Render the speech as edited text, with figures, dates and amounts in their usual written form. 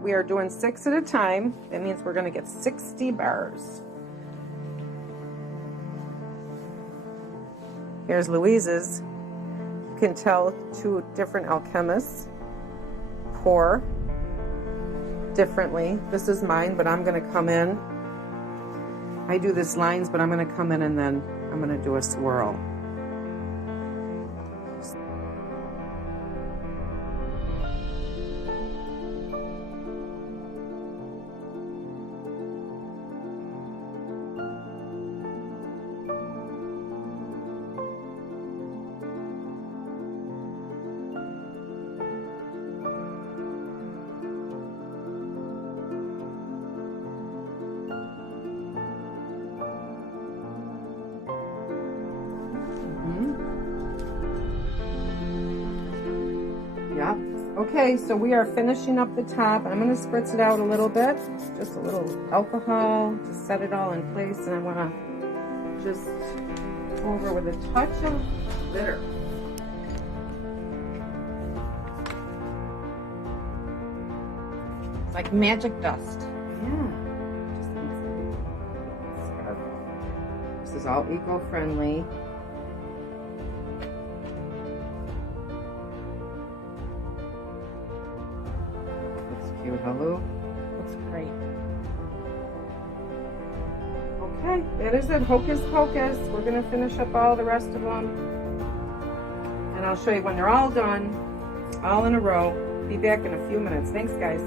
we are doing 6 at a time. That means we're going to get 60 bars. Here's Louise's. You can tell 2 different alchemists pour differently. This is mine, but I'm going to come in. I do this lines, but I'm going to come in and then I'm going to do a swirl. Yeah. Okay, so we are finishing up the top. I'm going to spritz it out a little bit, just a little alcohol to set it all in place, and I want to just go over with a touch of glitter. It's like magic dust. Yeah. Just needs to be scarf. This is all eco-friendly. Cute, hello. Looks great. Okay, that is it. Hocus Pocus. We're going to finish up all the rest of them. And I'll show you when they're all done, all in a row. Be back in a few minutes. Thanks, guys.